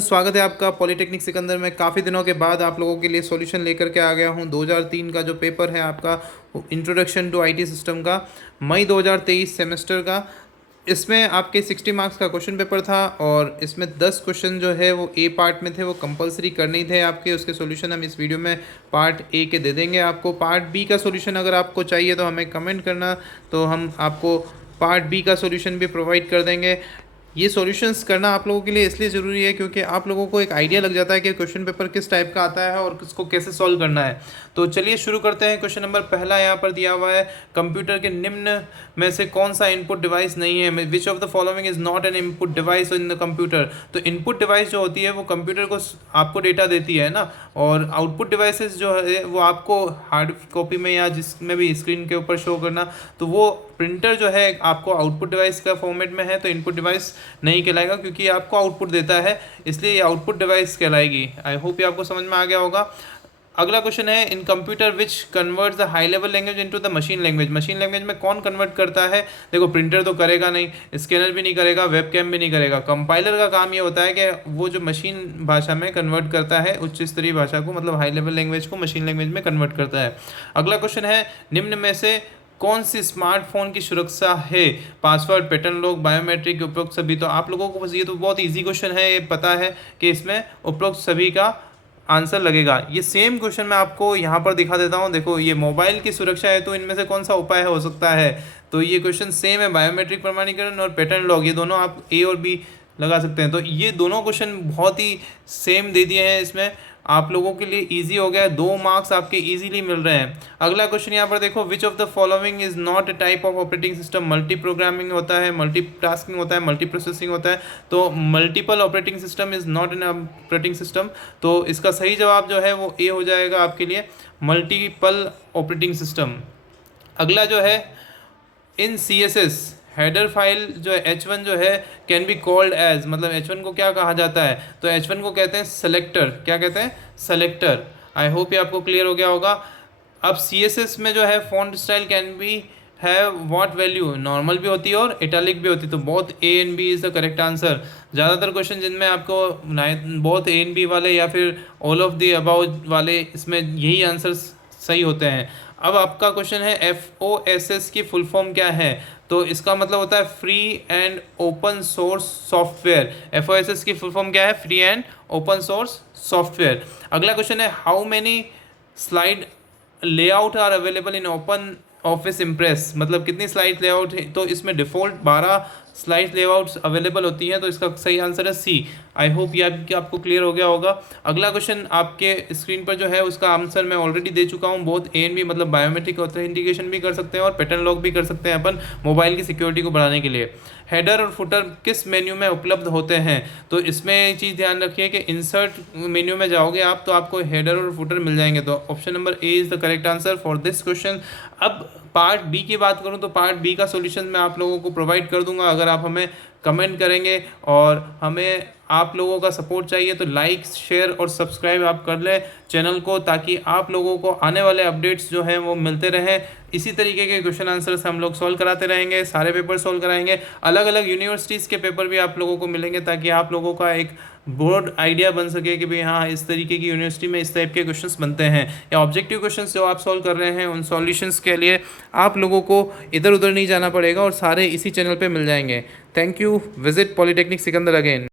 स्वागत है आपका पॉलिटेक्निक सिकंदर में। काफ़ी दिनों के बाद आप लोगों के लिए सॉल्यूशन लेकर के आ गया हूं। 2003 का जो पेपर है आपका इंट्रोडक्शन टू आईटी सिस्टम का, मई 2023 सेमेस्टर का, इसमें आपके 60 मार्क्स का क्वेश्चन पेपर था और इसमें 10 क्वेश्चन जो है वो ए पार्ट में थे, वो कंपलसरी करने ही थे आपके। उसके सॉल्यूशन हम इस वीडियो में पार्ट ए के दे देंगे आपको। पार्ट बी का सॉल्यूशन अगर आपको चाहिए तो हमें कमेंट करना, तो हम आपको पार्ट बी का सॉल्यूशन भी प्रोवाइड कर देंगे। ये सॉल्यूशंस करना आप लोगों के लिए इसलिए ज़रूरी है क्योंकि आप लोगों को एक आइडिया लग जाता है कि क्वेश्चन पेपर किस टाइप का आता है और उसको कैसे सॉल्व करना है। तो चलिए शुरू करते हैं। क्वेश्चन नंबर पहला यहाँ पर दिया हुआ है, कंप्यूटर के निम्न में से कौन सा इनपुट डिवाइस नहीं है? Which of the following is not an input device in the computer. तो इनपुट डिवाइस जो होती है वो कंप्यूटर को आपको डेटा देती है ना, और आउटपुट डिवाइसेस जो है वो आपको हार्ड कॉपी में या जिसमें भी स्क्रीन के ऊपर शो करना। तो वो प्रिंटर जो है आपको आउटपुट डिवाइस का फॉर्मेट में है, तो इनपुट डिवाइस नहीं कहलाएगा क्योंकि ये आपको आउटपुट देता है, इसलिए ये आउटपुट डिवाइस कहलाएगी। आई होप ये आपको समझ में आ गया होगा। अगला क्वेश्चन है, इन computer which converts the high level language into the machine language. Machine language में कौन कन्वर्ट करता है? देखो, प्रिंटर तो करेगा नहीं, स्कैनर भी नहीं करेगा, वेबकैम भी नहीं करेगा। कंपाइलर का काम ये होता है कि वो जो मशीन भाषा में कन्वर्ट करता है, उच्च स्तरीय भाषा को, मतलब हाई लेवल लैंग्वेज को मशीन लैंग्वेज में कन्वर्ट करता है। अगला क्वेश्चन है, निम्न में से कौन सी स्मार्टफोन की सुरक्षा है? पासवर्ड, पैटर्न लॉक, बायोमेट्रिक, उपरोक्त सभी। तो आप लोगों को बस ये तो बहुत इजी क्वेश्चन है, ये पता है कि इसमें उपरोक्त सभी का आंसर लगेगा। ये सेम क्वेश्चन मैं आपको यहाँ पर दिखा देता हूँ। देखो, ये मोबाइल की सुरक्षा है, तो इनमें से कौन सा उपाय हो सकता है? तो ये क्वेश्चन सेम है, बायोमेट्रिक प्रमाणीकरण और पैटर्न लॉक, ये दोनों आप ए और बी लगा सकते हैं। तो ये दोनों क्वेश्चन बहुत ही सेम दे दिए हैं, इसमें आप लोगों के लिए इजी हो गया। 2 मार्क्स आपके इजीली मिल रहे हैं। अगला क्वेश्चन यहाँ पर देखो, which of the following is not a type of operating system. Multi programming होता है, मल्टी टास्किंग होता है, मल्टी प्रोसेसिंग होता है, तो multiple operating system is not an operating system. तो इसका सही जवाब जो है वो ए हो जाएगा आपके लिए, मल्टीपल ऑपरेटिंग सिस्टम। अगला जो है, in C S S header file जो है H1 जो है कैन बी कॉल्ड एज, मतलब H1 को क्या कहा जाता है? तो H1 को कहते हैं सेलेक्टर। क्या कहते हैं? सेलेक्टर। आई होप ये आपको क्लियर हो गया होगा। अब CSS में जो है फॉन्ट स्टाइल कैन बी है व्हाट वैल्यू, नॉर्मल भी होती है और इटैलिक भी होती है। तो both A and B is the correct answer. ज़्यादातर क्वेश्चन जिनमें आपको बोथ A एंड B वाले या फिर ऑल ऑफ द अबाउट वाले, इसमें यही आंसर सही होते हैं। अब आपका क्वेश्चन है, FOSS की फुल फॉर्म क्या है? तो इसका मतलब होता है free and open source software. FOSS की फुल फॉर्म क्या है? Free and open source software. अगला क्वेश्चन है, how many slide layout are available in Open Office Impress. मतलब कितनी स्लाइड लेआउट है? तो इसमें डिफ़ॉल्ट 12 स्लाइड लेआउट्स अवेलेबल होती हैं, तो इसका सही आंसर है सी। आई होप ये आपको क्लियर हो गया होगा। अगला क्वेश्चन आपके स्क्रीन पर जो है उसका आंसर मैं ऑलरेडी दे चुका हूँ। बहुत ए एंड बी, मतलब बायोमेट्रिक ऑथेंटिकेशन भी कर सकते हैं और पैटर्न लॉक भी कर सकते हैं अपन मोबाइल की सिक्योरिटी को बढ़ाने के लिए। हेडर और फुटर किस मेन्यू में उपलब्ध होते हैं? तो इसमें एक चीज़ ध्यान रखिए कि इंसर्ट मेन्यू में जाओगे आप तो आपको हेडर और फुटर मिल जाएंगे। तो option number A is the correct answer for this question. अब पार्ट बी की बात करूं तो पार्ट बी का सॉल्यूशन मैं आप लोगों को प्रोवाइड कर दूंगा अगर आप हमें कमेंट करेंगे, और हमें आप लोगों का सपोर्ट चाहिए तो लाइक, शेयर और सब्सक्राइब आप कर लें चैनल को, ताकि आप लोगों को आने वाले अपडेट्स जो हैं वो मिलते रहें। इसी तरीके के क्वेश्चन आंसर्स हम लोग सॉल्व कराते रहेंगे, सारे पेपर सॉल्व कराएंगे। अलग अलग यूनिवर्सिटीज़ के पेपर भी आप लोगों को मिलेंगे, ताकि आप लोगों का एक ब्रॉड आइडिया बन सके कि भाई हाँ, इस तरीके की यूनिवर्सिटी में इस टाइप के क्वेश्चंस बनते हैं, या ऑब्जेक्टिव क्वेश्चंस जो आप सॉल्व कर रहे हैं उन सॉल्यूशंस के लिए आप लोगों को इधर उधर नहीं जाना पड़ेगा और सारे इसी चैनल पे मिल जाएंगे। Thank you. Visit polytechnic Sikandar again.